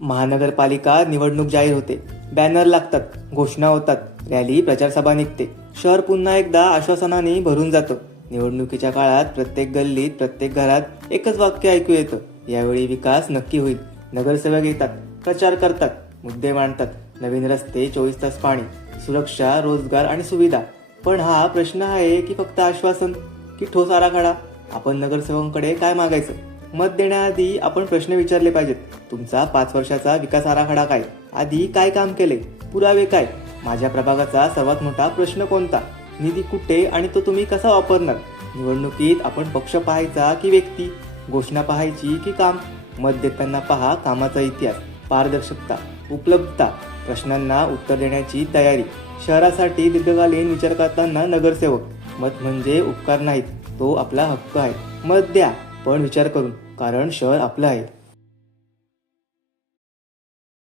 महानगरपालिका निवडणूक जाहीर होते, बॅनर लागतात, घोषणा होतात, रॅली प्रचारसभा निघते. शहर पुन्हा एकदा आश्वासनाने भरून जातं. निवडणुकीच्या काळात प्रत्येक गल्लीत, प्रत्येक घरात एकच वाक्य ऐकू येतं, यावेळी विकास नक्की होईल. नगरसेवक येतात, प्रचार करतात, मुद्दे मांडतात, नवीन रस्ते, 24 तास पाणी, सुरक्षा, रोजगार आणि सुविधा. पण हा प्रश्न आहे की फक्त आश्वासन की ठोस आराखडा? आपण नगरसेवकांकडे काय मागायचं? मत देण्याआधी आपण प्रश्न विचारले पाहिजेत. तुमचा 5 वर्षाचा विकास आराखडा काय? आधी काय काम केले? पुरावे काय? माझ्या प्रभागाचा सर्वात मोठा प्रश्न कोणता? निधी कुठे आणि तो तुम्ही कसा वापरणार? निवडणुकीत आपण पक्ष पाहायचा की व्यक्ती? घोषणा पाहायची की काम? मत देताना पहा कामाचा इतिहास, पारदर्शकता, उपलब्धता, प्रश्नांना उत्तर देण्याची तयारी. शहरासाठी दीर्घकालीन विचार करताना नगरसेवक. मत म्हणजे उपकार नाहीत, तो आपला हक्क आहे. मत द्या, पण विचार करून, कारण शहर आपलं आहे.